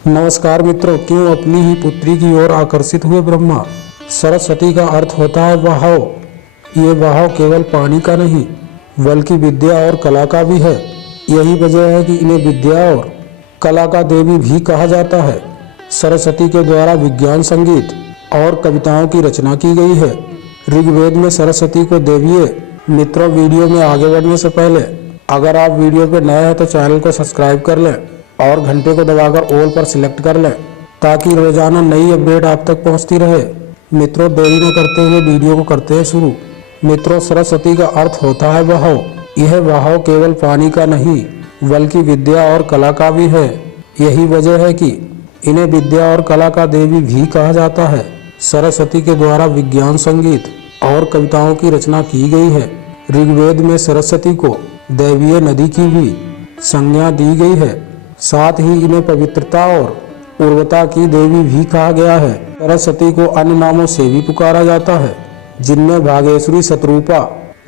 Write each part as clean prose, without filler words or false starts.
नमस्कार मित्रों, क्यों अपनी ही पुत्री की ओर आकर्षित हुए ब्रह्मा। सरस्वती का अर्थ होता है बहाव। ये बहाव केवल पानी का नहीं बल्कि विद्या और कला का भी है। यही वजह है कि इन्हें विद्या और कला का देवी भी कहा जाता है। सरस्वती के द्वारा विज्ञान, संगीत और कविताओं की रचना की गई है। ऋग्वेद में सरस्वती को देवीय। मित्रों, वीडियो में आगे बढ़ने से पहले अगर आप वीडियो पर नए हैं तो चैनल को सब्सक्राइब कर लें और घंटे को दबाकर ऑल पर सिलेक्ट कर लें ताकि रोजाना नई अपडेट आप तक पहुंचती रहे। मित्रों, देरी न करते हुए वीडियो को करते हैं शुरू। मित्रों, सरस्वती का अर्थ होता है बहाव। यह बहाव केवल पानी का नहीं बल्कि विद्या और कला का भी है। यही वजह है कि इन्हें विद्या और कला का देवी भी कहा जाता है। सरस्वती के द्वारा विज्ञान, संगीत और कविताओं की रचना की गई है। ऋग्वेद में सरस्वती को दैवीय नदी की भी संज्ञा दी गई है। साथ ही इन्हें पवित्रता और उर्वरता की देवी भी कहा गया है। सरस्वती को अन्य नामों से भी पुकारा जाता है, जिनमें भागेश्वरी, शतरूपा,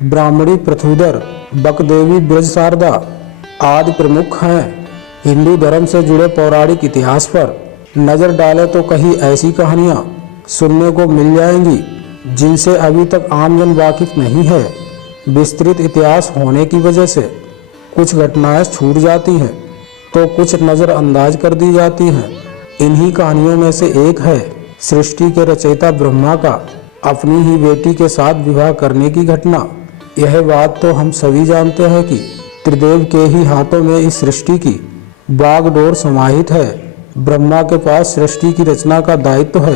ब्राह्मणी, पृथुदर, बकदेवी, ब्रज शारदा आदि प्रमुख हैं। हिंदू धर्म से जुड़े पौराणिक इतिहास पर नजर डालें तो कई ऐसी कहानियां सुनने को मिल जाएंगी जिनसे अभी तक आमजन वाकिफ नहीं है। विस्तृत इतिहास होने की वजह से कुछ घटनाएं छूट जाती हैं तो कुछ नज़रअंदाज कर दी जाती हैं। इन्हीं कहानियों में से एक है सृष्टि के रचयिता ब्रह्मा का अपनी ही बेटी के साथ विवाह करने की घटना। यह बात तो हम सभी जानते हैं कि त्रिदेव के ही हाथों में इस सृष्टि की बागडोर समाहित है। ब्रह्मा के पास सृष्टि की रचना का दायित्व है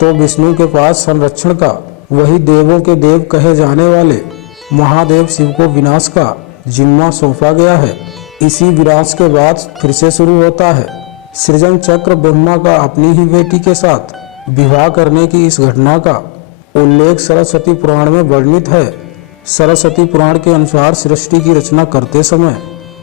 तो विष्णु के पास संरक्षण का। वही देवों के देव कहे जाने वाले महादेव शिव को विनाश का जिम्मा सौंपा गया है। इसी विनाश के बाद फिर से शुरू होता है सृजन चक्र। ब्रह्मा का अपनी ही बेटी के साथ विवाह करने की इस घटना का उल्लेख सरस्वती पुराण में वर्णित है। सरस्वती पुराण के अनुसार सृष्टि की रचना करते समय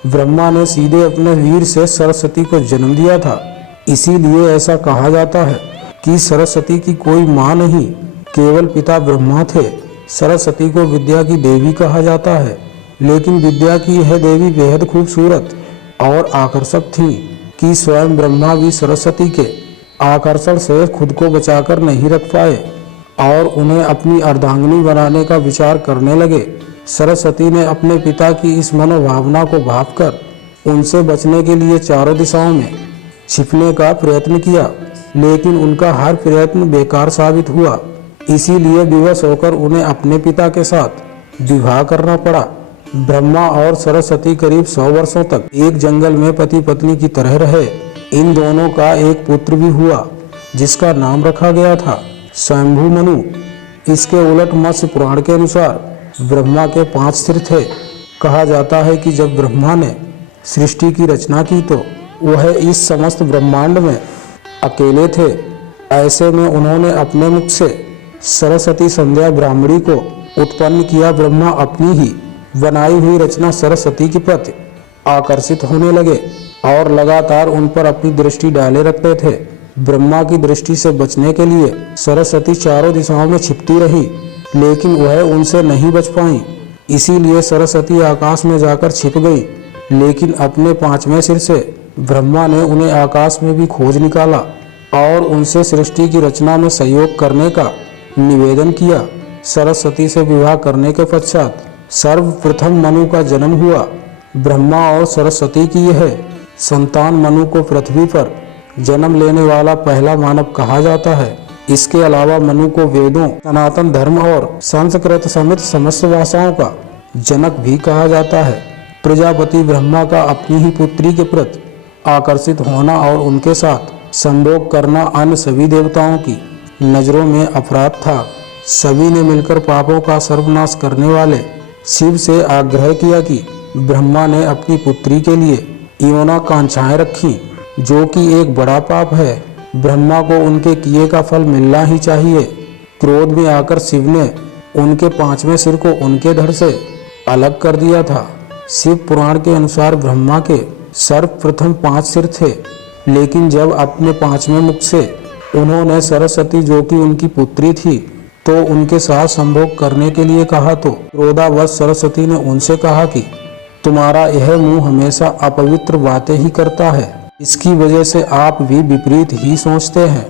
ब्रह्मा ने सीधे अपने वीर से सरस्वती को जन्म दिया था। इसीलिए ऐसा कहा जाता है कि सरस्वती की कोई माँ नहीं, केवल पिता ब्रह्मा थे। सरस्वती को विद्या की देवी कहा जाता है, लेकिन विद्या की यह देवी बेहद खूबसूरत और आकर्षक थी कि स्वयं ब्रह्मा भी सरस्वती के आकर्षण से खुद को बचाकर नहीं रख पाए और उन्हें अपनी अर्धांगिनी बनाने का विचार करने लगे। सरस्वती ने अपने पिता की इस मनोभावना को भांपकर उनसे बचने के लिए चारों दिशाओं में छिपने का प्रयत्न किया, लेकिन उनका हर प्रयत्न बेकार साबित हुआ। इसीलिए विवश होकर उन्हें अपने पिता के साथ विवाह करना पड़ा। ब्रह्मा और सरस्वती करीब 100 वर्षों तक एक जंगल में पति पत्नी की तरह रहे। इन दोनों का एक पुत्र भी हुआ जिसका नाम रखा गया था स्वयंभू मनु। इसके उलट मत्स्य पुराण के अनुसार ब्रह्मा के 5 सिर थे। कहा जाता है कि जब ब्रह्मा ने सृष्टि की रचना की तो वह इस समस्त ब्रह्मांड में अकेले थे। ऐसे में उन्होंने अपने मुख से सरस्वती संध्या ब्राह्मणी को उत्पन्न किया। ब्रह्मा अपनी ही बनाई हुई रचना सरस्वती के प्रति आकर्षित होने लगे और लगातार उन पर अपनी दृष्टि डाले रखते थे। ब्रह्मा की दृष्टि से बचने के लिए सरस्वती चारों दिशाओं में छिपती रही, लेकिन वह उनसे नहीं बच पाई। इसीलिए सरस्वती आकाश में जाकर छिप गई, लेकिन अपने 5वें सिर से ब्रह्मा ने उन्हें आकाश में भी खोज निकाला और उनसे सृष्टि की रचना में सहयोग करने का निवेदन किया। सरस्वती से विवाह करने के पश्चात सर्वप्रथम मनु का जन्म हुआ। ब्रह्मा और सरस्वती की यह संतान मनु को पृथ्वी पर जन्म लेने वाला पहला मानव कहा जाता है। इसके अलावा मनु को वेदों, सनातन धर्म और संस्कृत समेत समस्त भाषाओं का जनक भी कहा जाता है। प्रजापति ब्रह्मा का अपनी ही पुत्री के प्रति आकर्षित होना और उनके साथ संभोग करना अन्य सभी देवताओं की नजरों में अपराध था। सभी ने मिलकर पापों का सर्वनाश करने वाले शिव से आग्रह किया कि ब्रह्मा ने अपनी पुत्री के लिए यौनाकांक्षाएं रखी, जो कि एक बड़ा पाप है। ब्रह्मा को उनके किए का फल मिलना ही चाहिए। क्रोध में आकर शिव ने उनके 5वें सिर को उनके धड़ से अलग कर दिया था। शिव पुराण के अनुसार ब्रह्मा के सर्वप्रथम 5 सिर थे, लेकिन जब अपने 5वें मुख से उन्होंने सरस्वती, जो कि उनकी पुत्री थी, तो उनके साथ संभोग करने के लिए कहा तो क्रोधावश सरस्वती ने उनसे कहा कि तुम्हारा यह मुंह हमेशा अपवित्र बातें ही करता है। इसकी वजह से आप भी विपरीत ही सोचते हैं।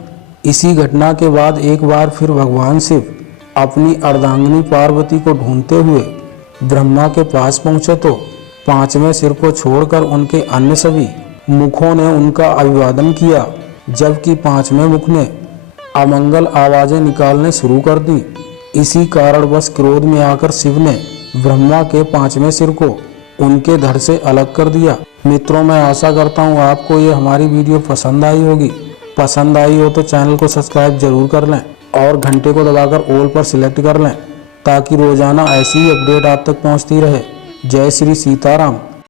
इसी घटना के बाद एक बार फिर भगवान शिव अपनी अर्धांगिनी पार्वती को ढूंढते हुए ब्रह्मा के पास पहुंचे तो पांचवें सिर को छोड़कर उनके अन्य सभी मुखों ने उनका अभिवादन किया, जबकि पांचवें मुख ने अमंगल आवाजें निकालने शुरू कर दी। इसी कारणवश क्रोध में आकर शिव ने ब्रह्मा के पांचवें सिर को उनके धड़ से अलग कर दिया। मित्रों, मैं आशा करता हूँ आपको ये हमारी वीडियो पसंद आई होगी। पसंद आई हो तो चैनल को सब्सक्राइब जरूर कर लें और घंटे को दबाकर ऑल पर सिलेक्ट कर लें ताकि रोजाना ऐसी ही अपडेट आप तक पहुँचती रहे। जय श्री सीताराम।